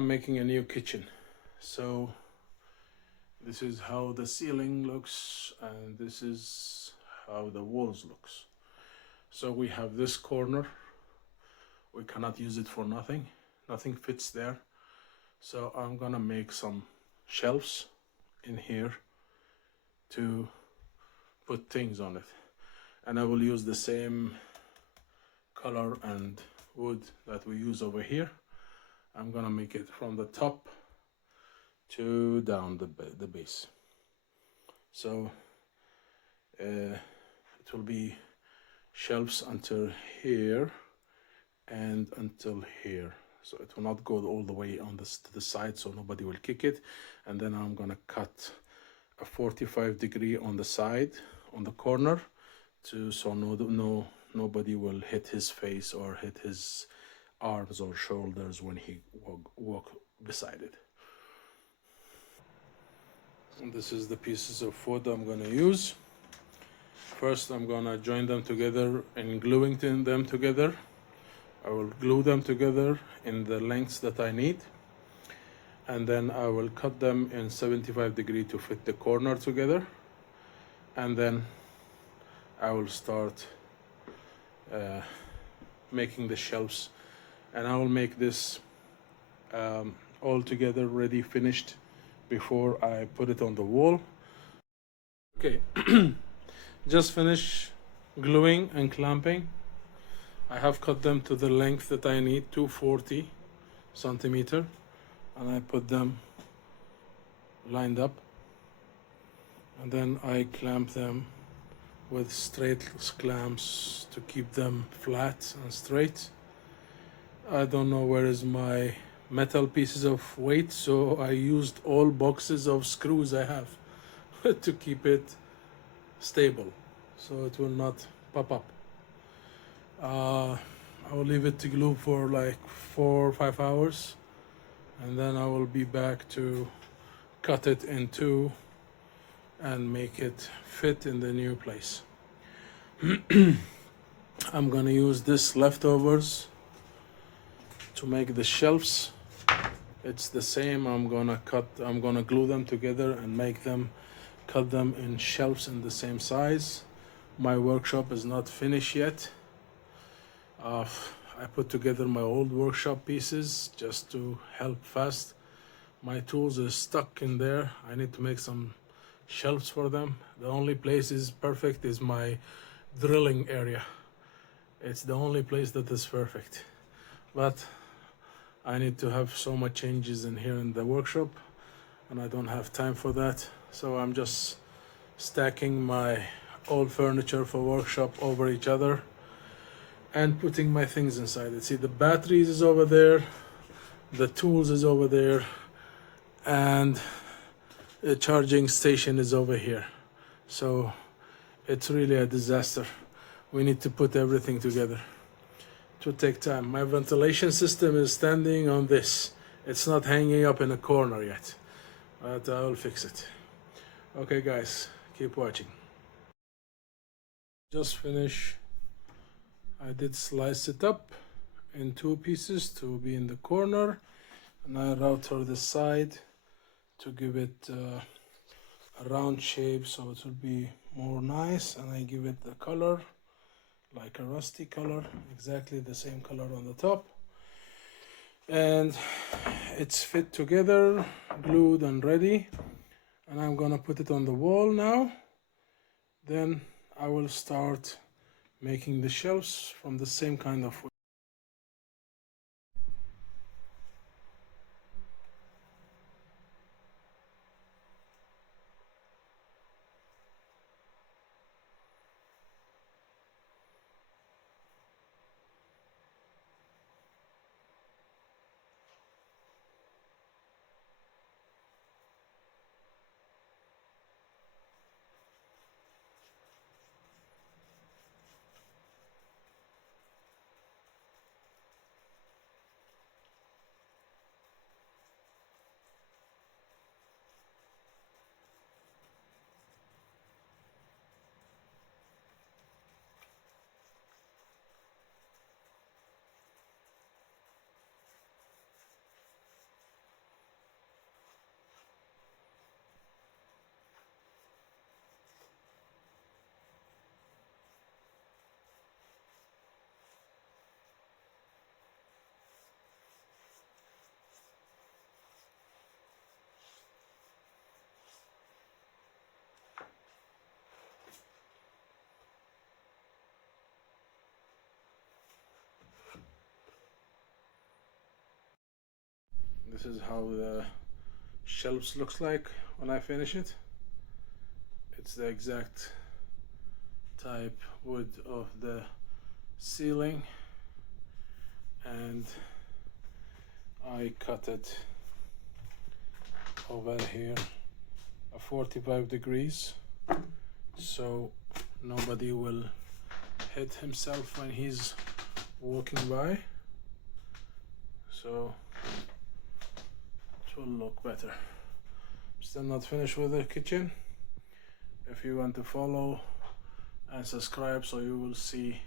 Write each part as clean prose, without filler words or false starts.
I'm making a new kitchen. So this is how the ceiling looks, and this is how the walls looks. So we have this corner. We cannot use it for nothing. Nothing fits there. So I'm gonna make some shelves in here to put things on it. And I will use the same color and wood that we use over here. I'm gonna make it from the top to down the base. So it will be shelves until here and until here. So it will not go all the way on this to the side, so nobody will kick it. And then I'm gonna cut a 45-degree on the side, on the corner, so nobody will hit his face or hit his arms or shoulders when he walk beside it. And this is the pieces of wood I'm gonna use. First, I'm gonna join them together and gluing them together. I will glue them together in the lengths that I need, and then I will cut them in 75-degree to fit the corner together, and then I will start making the shelves, and I will make this all together ready, finished, before I put it on the wall. Okay, just finish gluing and clamping. I have cut them to the length that I need, 240 centimeter, and I put them lined up, and then I clamp them with straight clamps to keep them flat and straight. I don't know where is my metal pieces of weight, so I used all boxes of screws I have to keep it stable, so it will not pop up. I will leave it to glue for like 4 or 5 hours, and then I will be back to cut it in two and make it fit in the new place. I'm gonna use this leftovers to make the shelves. It's the same. I'm gonna glue them together and cut them in shelves in the same size. My workshop is not finished yet. I put together my old workshop pieces just to help fast. My tools are stuck in there. I need to make some shelves for them. The only place is perfect is my drilling area. It's the only place that is perfect. But I need to have so much changes in here in the workshop, and I don't have time for that. So I'm just stacking my old furniture for workshop over each other and putting my things inside it. See, the batteries is over there, the tools is over there, and the charging station is over here. So it's really a disaster. We need to put everything together. It will take time. My ventilation system is standing on this. It's not hanging up in a corner yet, but I will fix it. Okay guys, keep watching. Just finish. I did slice it up in 2 pieces to be in the corner, and I router the side to give it a round shape so it will be more nice, and I give it the color like a rusty color, exactly the same color on the top, and it's fit together, glued and ready, and I'm gonna put it on the wall now. Then I will start making the shelves from the same kind of wood. This is how the shelves looks like when I finish it. It's the exact type wood of the ceiling, and I cut it over here at 45 degrees so nobody will hit himself when he's walking by, so it will look better. Still not finished with the kitchen. If you want to follow and subscribe so you will see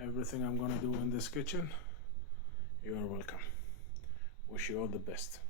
everything I'm gonna do in this kitchen, you are welcome. Wish you all the best.